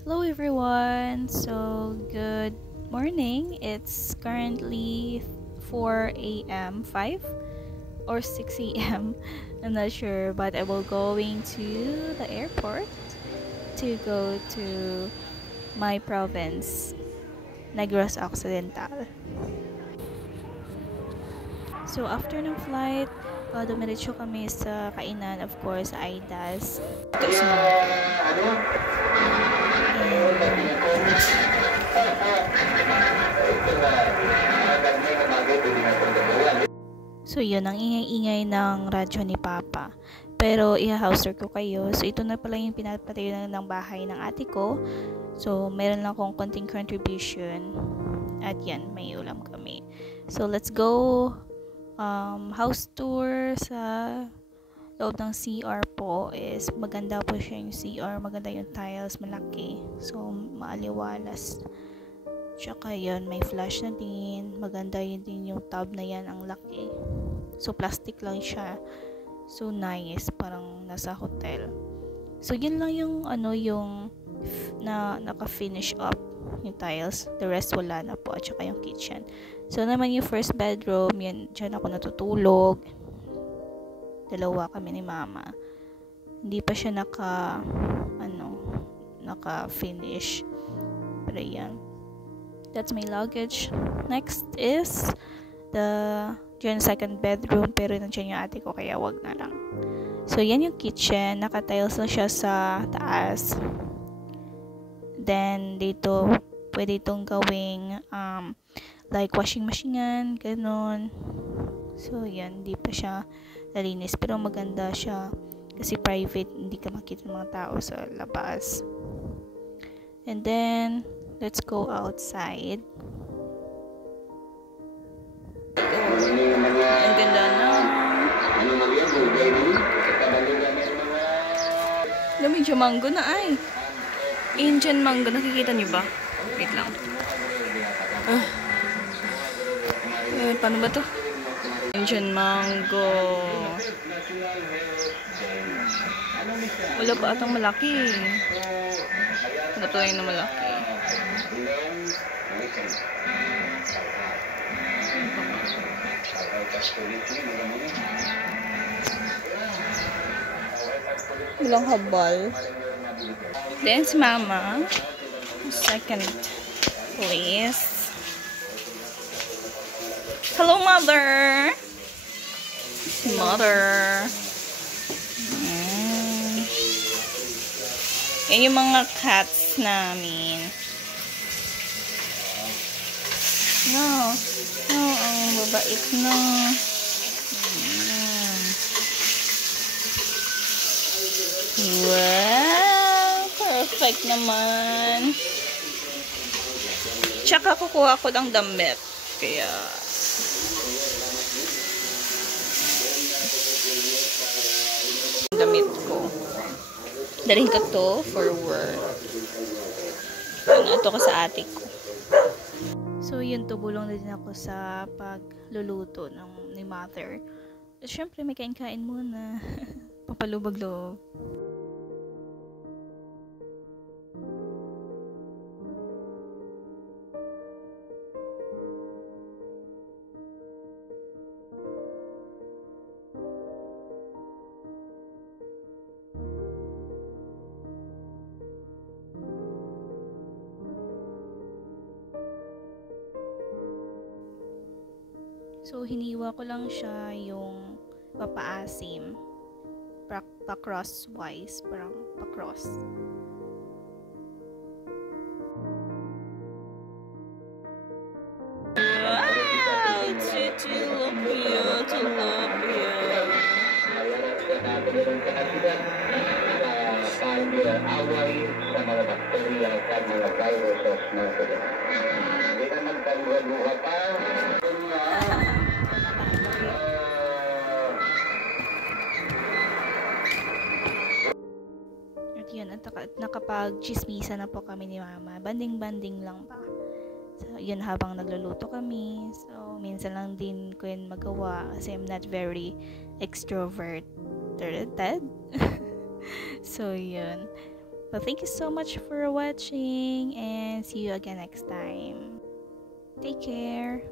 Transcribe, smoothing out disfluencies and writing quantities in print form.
Hello everyone. So good morning. It's currently 4 a.m. 5 or 6 a.m. I'm not sure, but I will going to the airport to go to my province, Negros Occidental. So after ng flight, dumiretso kami sa kainan, of course, Aidas. Tapos so yun, ang ingay-ingay ng radyo ni Papa. Pero i-house tour ko kayo. So ito na pala yung pinapatayo ng bahay ng ate ko. So meron lang akong konting contribution. At yan, may ulam kami. So let's go house tour sa loob ng CR po. Is maganda po siya yung CR. Maganda yung tiles, malaki. So maaliwalas. Tsaka yun, may flash na din. Maganda yun din yung tub na yan, ang laki. So, plastic lang siya. So, nice. Parang nasa hotel. So, yun lang yung, yung naka-finish up yung tiles. The rest, wala na po. At saka yung kitchen. So, naman yung first bedroom, yan, dyan ako natutulog. Dalawa kami ni mama. Hindi pa siya naka-finish. Pero yan. That's my luggage. Next is the second bedroom, pero nandiyan yung ate ko kaya wag na lang. So yan yung kitchen, naka-tiles na siya sa taas. Then dito pwede itong gawing like washing machine, ganun. So yan, hindi pa siya nalinis pero maganda siya kasi private, hindi ka makita ng mga tao sa labas. And then let's go outside. Ang ganda na. Lamig yung mango na ay. Indian mango. Nakikita niyo ba? Wait lang. Paano ba to? Indian mango. Wala pa atang malaki. Wala pa yung na malaki. Walang habal. Then si mama, second place. Hello mother. Yan yung mga cats namin. No, ang babait na. Wow, perfect naman. Tsaka kukuha ko ng damit. Kaya damit ko. Dalhin ko to for work. Ito ko sa ate ko. So, yun, tumulong na din ako sa pagluluto ni mother. Siyempre, may kain-kain muna. Papalubag-loob. So, hiniwa ko lang siya yung papaasim. Pa-crosswise. Parang pa-cross. Wow! Tilapia. Away sa mga bakterya at mga viruses na sila. Hindi na magkaluha-luha pa. At nakapag-chismisa na po kami ni mama. Banding-banding lang pa. So, yun habang nagluluto kami. So, minsan lang din ko yun magawa kasi I'm not very extroverted. So, yun. But thank you so much for watching and see you again next time. Take care.